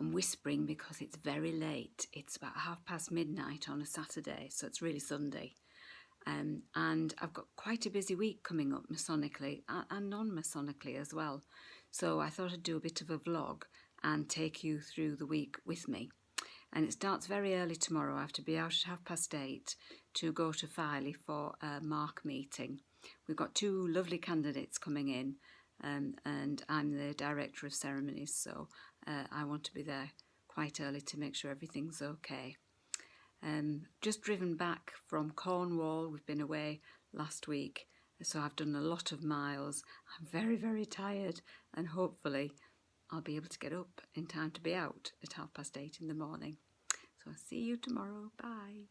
I'm whispering because it's very late. It's about midnight on a Saturday, so it's really Sunday. And I've got quite a busy week coming up Masonically and non-Masonically as well. So I thought I'd do a bit of a vlog and take you through the week with me. And it starts very early tomorrow. I have to be out at 8:30 to go to Filey for a Mark meeting. We've got two lovely candidates coming in, and I'm the director of ceremonies, so I want to be there quite early to make sure everything's okay. Just driven back from Cornwall. We've been away last week, so I've done a lot of miles. I'm very, very tired, and hopefully I'll be able to get up in time to be out at 8:30 in the morning. So I'll see you tomorrow. Bye.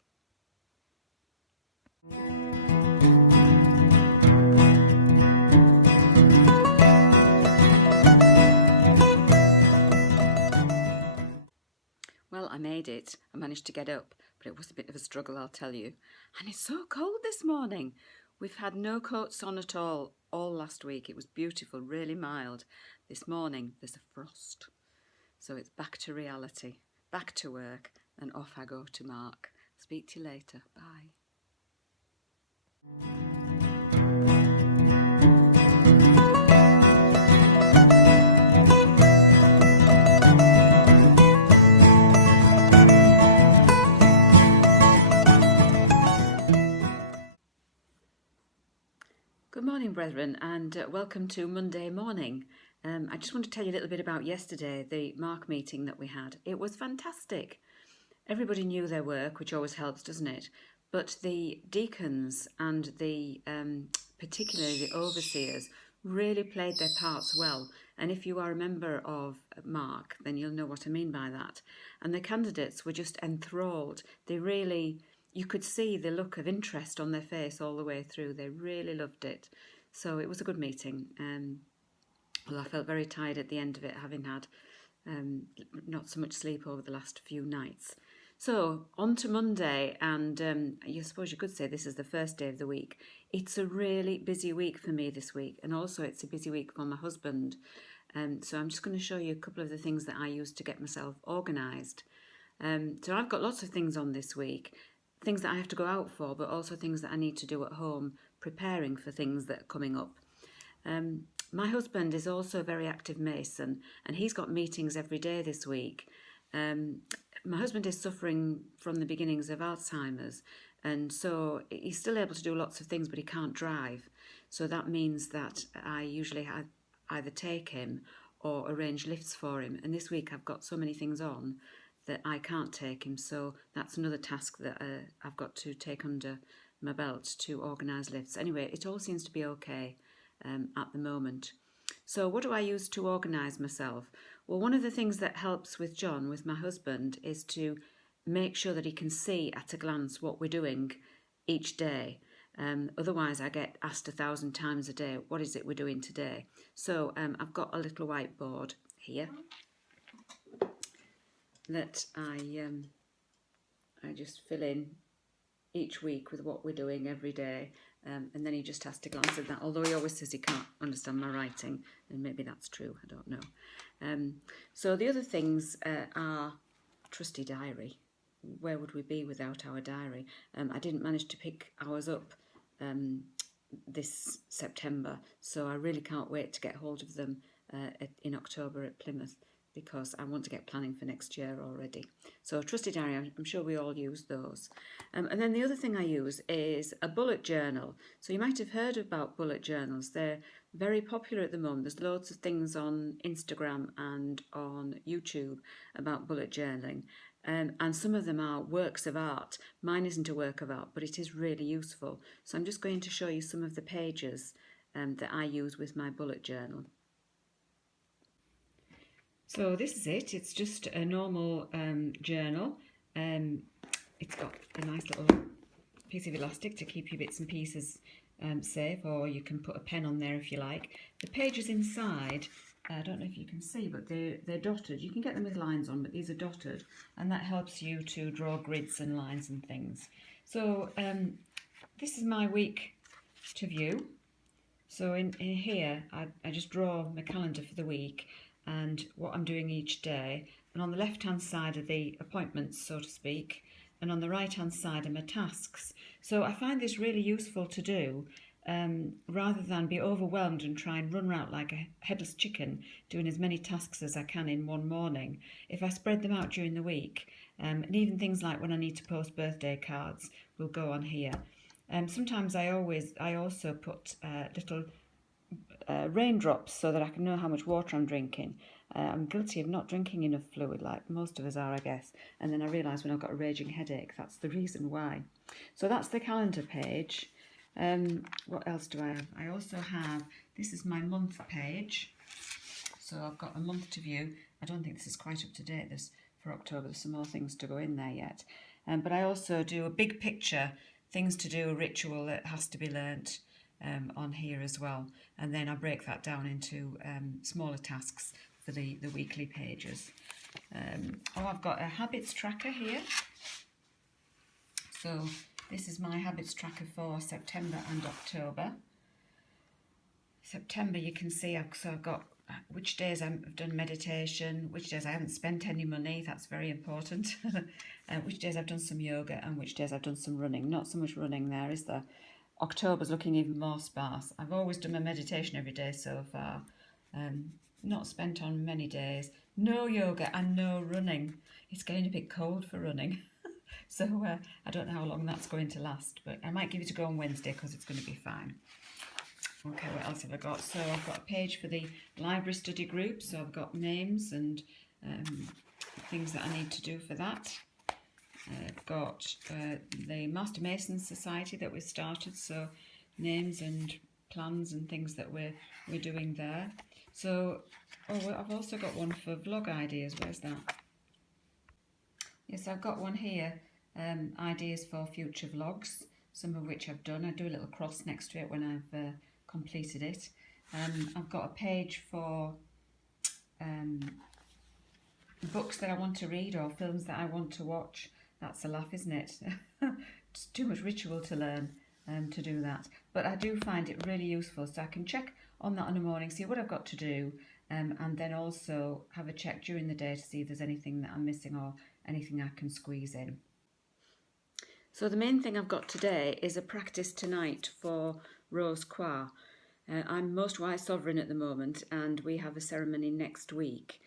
Well, I made it. I managed to get up, but it was a bit of a struggle, I'll tell you. And it's so cold this morning. We've had no coats on at all last week. It was beautiful, really mild. This morning there's a frost. So it's back to reality, back to work, and off I go to Mark. Speak to you later. Bye. Good morning, brethren, and welcome to Monday morning. I just want to tell you a little bit about yesterday, the Mark meeting that we had. It was fantastic. Everybody knew their work, which always helps, doesn't it? But the deacons and particularly the overseers really played their parts well. And if you are a member of Mark, then you'll know what I mean by that. And the candidates were just enthralled. They really... You could see the look of interest on their face all the way through. They really loved it. So it was a good meeting. Well, I felt very tired at the end of it, having had not so much sleep over the last few nights. So on to Monday, and I suppose you could say this is the first day of the week. It's a really busy week for me this week, and also it's a busy week for my husband. So I'm just going to show you a couple of the things that I use to get myself organised. So I've got lots of things on this week. Things that I have to go out for, but also things that I need to do at home, preparing for things that are coming up. My husband is also a very active Mason, and he's got meetings every day this week. My husband is suffering from the beginnings of Alzheimer's, and so he's still able to do lots of things, but he can't drive. So that means that I usually either take him or arrange lifts for him. And this week I've got so many things on that I can't take him, so that's another task that I've got to take under my belt to organise lifts. Anyway, it all seems to be okay at the moment. So what do I use to organise myself? Well, one of the things that helps with John, with my husband, is to make sure that he can see at a glance what we're doing each day. Otherwise I get asked 1,000 times a day, what is it we're doing today? So I've got a little whiteboard here that I just fill in each week with what we're doing every day, and then he just has to glance at that, although he always says he can't understand my writing, and maybe that's true, I don't know. So the other things are trusty diary. Where would we be without our diary? I didn't manage to pick ours up this September, so I really can't wait to get hold of them in October at Plymouth, because I want to get planning for next year already. So trusty diary, I'm sure we all use those. And then the other thing I use is a bullet journal. So you might have heard about bullet journals. They're very popular at the moment. There's loads of things on Instagram and on YouTube about bullet journaling. And some of them are works of art. Mine isn't a work of art, but it is really useful. So I'm just going to show you some of the pages that I use with my bullet journal. So this is it. It's just a normal journal. It's got a nice little piece of elastic to keep your bits and pieces safe, or you can put a pen on there if you like. The pages inside, I don't know if you can see, but they're dotted. You can get them with lines on, but these are dotted, and that helps you to draw grids and lines and things. So this is my week to view. So in here, I just draw my calendar for the week and what I'm doing each day, and on the left-hand side are the appointments, so to speak, and on the right-hand side are my tasks. So I find this really useful to do, rather than be overwhelmed and try and run around like a headless chicken, doing as many tasks as I can in one morning. If I spread them out during the week, and even things like when I need to post birthday cards will go on here. Sometimes I also put little raindrops so that I can know how much water I'm drinking. I'm guilty of not drinking enough fluid, like most of us are, I guess. And then I realise when I've got a raging headache, that's the reason why. So that's the calendar page. What else do I have? I also have, this is my month page. So I've got a month to view. I don't think this is quite up to date for October. There's some more things to go in there yet. But I also do a big picture, things to do, a ritual that has to be learnt on here as well. And then I break that down into smaller tasks for the weekly pages. I've got a habits tracker here. So this is my habits tracker for September and October. September, you can see I've got which days I've done meditation, which days I haven't spent any money, that's very important. Which days I've done some yoga and which days I've done some running. Not so much running there, is there? October's looking even more sparse. I've always done my meditation every day so far. Not spent on many days. No yoga and no running. It's getting a bit cold for running. So I don't know how long that's going to last, but I might give it a go on Wednesday because it's going to be fine. Okay, what else have I got? So I've got a page for the library study group. So I've got names and things that I need to do for that. I've got the Master Masons Society that we've started, so names and plans and things that we're doing there. So, I've also got one for vlog ideas. Where's that? Yes, I've got one here, ideas for future vlogs, some of which I've done. I do a little cross next to it when I've completed it. I've got a page for books that I want to read or films that I want to watch. That's a laugh, isn't it? It's too much ritual to learn to do that. But I do find it really useful, so I can check on that in the morning, see what I've got to do, and then also have a check during the day to see if there's anything that I'm missing or anything I can squeeze in. So the main thing I've got today is a practice tonight for Rose Croix. I'm Most Wise Sovereign at the moment, and we have a ceremony next week.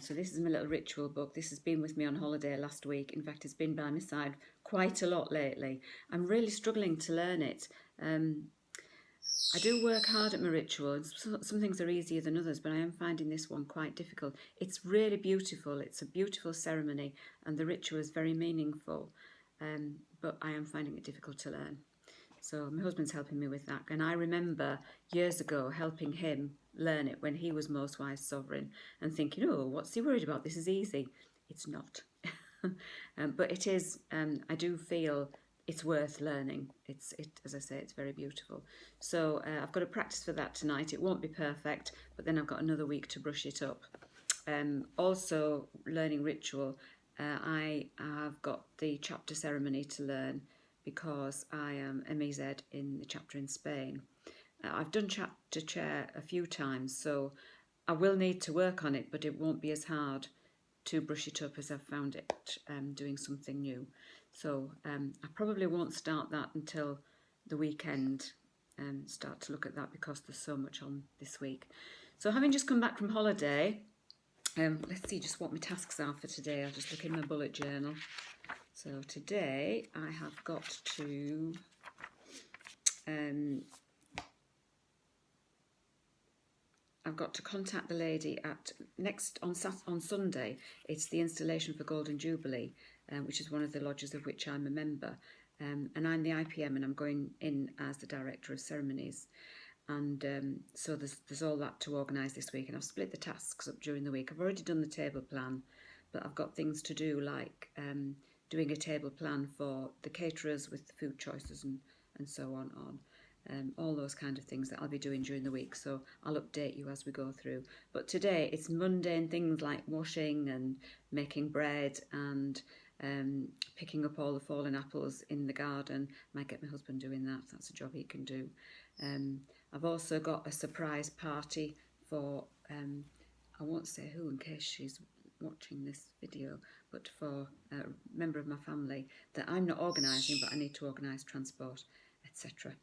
So this is my little ritual book. This has been with me on holiday last week. In fact, it's been by my side quite a lot lately. I'm really struggling to learn it. I do work hard at my rituals. Some things are easier than others, but I am finding this one quite difficult. It's really beautiful. It's a beautiful ceremony, and the ritual is very meaningful. But I am finding it difficult to learn. So my husband's helping me with that. And I remember years ago helping him learn it when he was Most Wise Sovereign and thinking, oh, what's he worried about? This is easy. It's not. But it is, I do feel it's worth learning. As I say, it's very beautiful. So I've got a practice for that tonight. It won't be perfect, but then I've got another week to brush it up. Also, learning ritual. I have got the chapter ceremony to learn because I am MEZ in the chapter in Spain. I've done chapter chair a few times, so I will need to work on it, but it won't be as hard to brush it up as I've found it doing something new. So I probably won't start that until the weekend and start to look at that because there's so much on this week. So having just come back from holiday, let's see just what my tasks are for today. I'll just look in my bullet journal. So today I have got to contact the lady at on Sunday. It's the installation for Golden Jubilee, which is one of the lodges of which I'm a member, and I'm the IPM, and I'm going in as the Director of Ceremonies. And so there's all that to organise this week, and I've split the tasks up during the week. I've already done the table plan, but I've got things to do like doing a table plan for the caterers with the food choices and so on. All those kind of things that I'll be doing during the week, so I'll update you as we go through. But today it's mundane things like washing and making bread and picking up all the fallen apples in the garden. Might get my husband doing that. That's a job he can do. I've also got a surprise party for I won't say who in case she's watching this video, but for a member of my family that I'm not organising, but I need to organise transport, etc.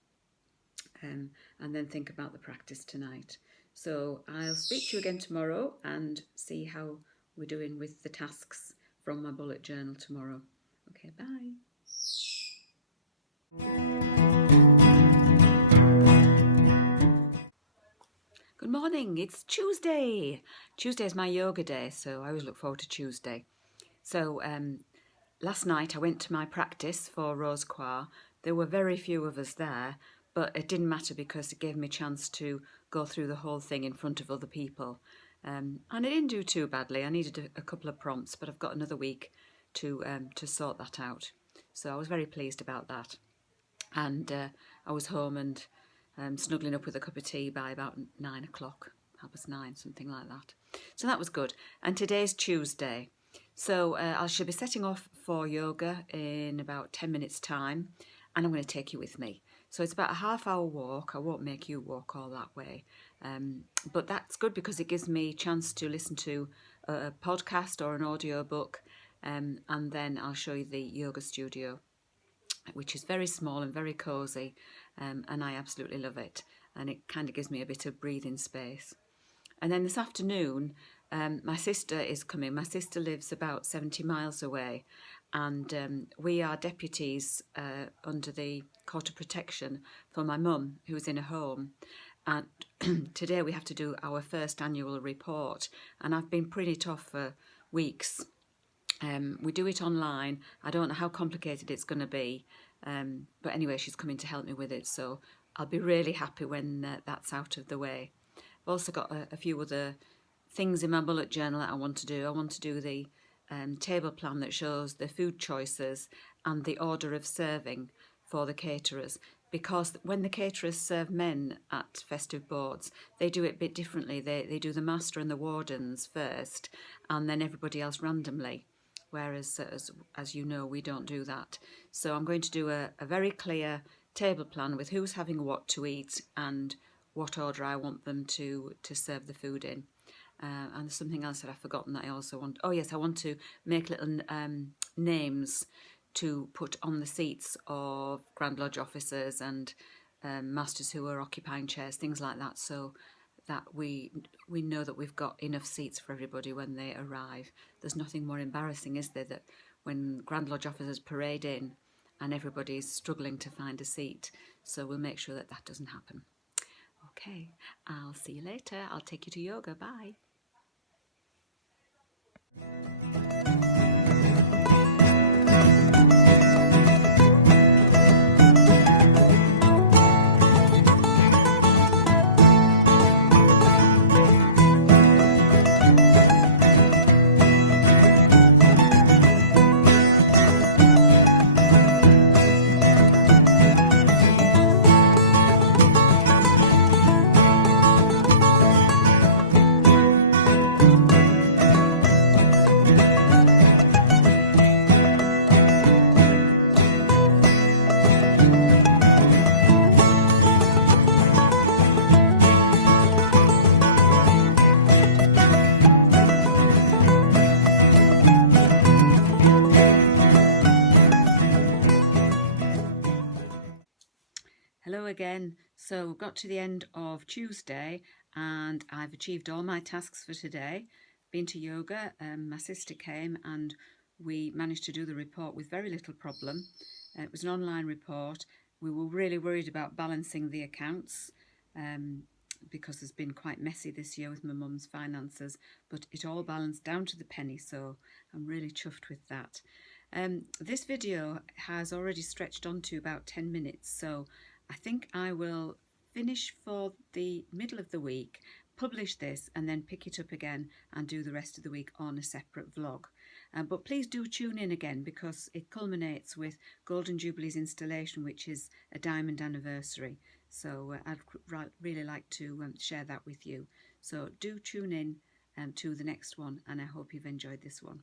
And then think about the practice tonight. So I'll speak to you again tomorrow and see how we're doing with the tasks from my bullet journal tomorrow. Okay, bye. Good morning, it's Tuesday. Tuesday is my yoga day, so I always look forward to Tuesday. So last night I went to my practice for Rose Choir. There were very few of us there, but it didn't matter because it gave me a chance to go through the whole thing in front of other people. And I didn't do too badly. I needed a couple of prompts, but I've got another week to sort that out. So I was very pleased about that. And I was home and snuggling up with a cup of tea by about 9 o'clock, 9:30, something like that. So that was good. And today's Tuesday. So I shall be setting off for yoga in about 10 minutes' time, and I'm going to take you with me. So it's about a half-hour walk. I won't make you walk all that way. But that's good because it gives me a chance to listen to a podcast or an audio book, and then I'll show you the yoga studio, which is very small and very cosy, and I absolutely love it. And it kind of gives me a bit of breathing space. And then this afternoon, my sister is coming. My sister lives about 70 miles away, and we are deputies under the Court of Protection for my mum, who's in a home. And today we have to do our first annual report, and I've been printing it off for weeks. We do it online. I don't know how complicated it's going to be, but anyway, she's coming to help me with it, so I'll be really happy when that's out of the way. I've also got a few other things in my bullet journal that I want to do. I want to do the table plan that shows the food choices and the order of serving for the caterers, because when the caterers serve men at festive boards, they do it a bit differently. They do the master and the wardens first, and then everybody else randomly. Whereas, as you know, we don't do that. So I'm going to do a very clear table plan with who's having what to eat and what order I want them to serve the food in. And there's something else that I've forgotten that I also want. Oh yes, I want to make little names to put on the seats of Grand Lodge officers and masters who are occupying chairs, things like that, so that we know that we've got enough seats for everybody when they arrive. There's nothing more embarrassing, is there, that when Grand Lodge officers parade in and everybody's struggling to find a seat. So we'll make sure that that doesn't happen. Okay, I'll see you later. I'll take you to yoga. Bye. Hello again. So we've got to the end of Tuesday and I've achieved all my tasks for today. Been to yoga, my sister came and we managed to do the report with very little problem. It was an online report. We were really worried about balancing the accounts because it's been quite messy this year with my mum's finances, but it all balanced down to the penny, so I'm really chuffed with that. This video has already stretched on to about 10 minutes, so I think I will finish for the middle of the week, publish this and then pick it up again and do the rest of the week on a separate vlog. But please do tune in again because it culminates with Golden Jubilee's installation, which is a diamond anniversary. So I'd really like to share that with you. So do tune in to the next one, and I hope you've enjoyed this one.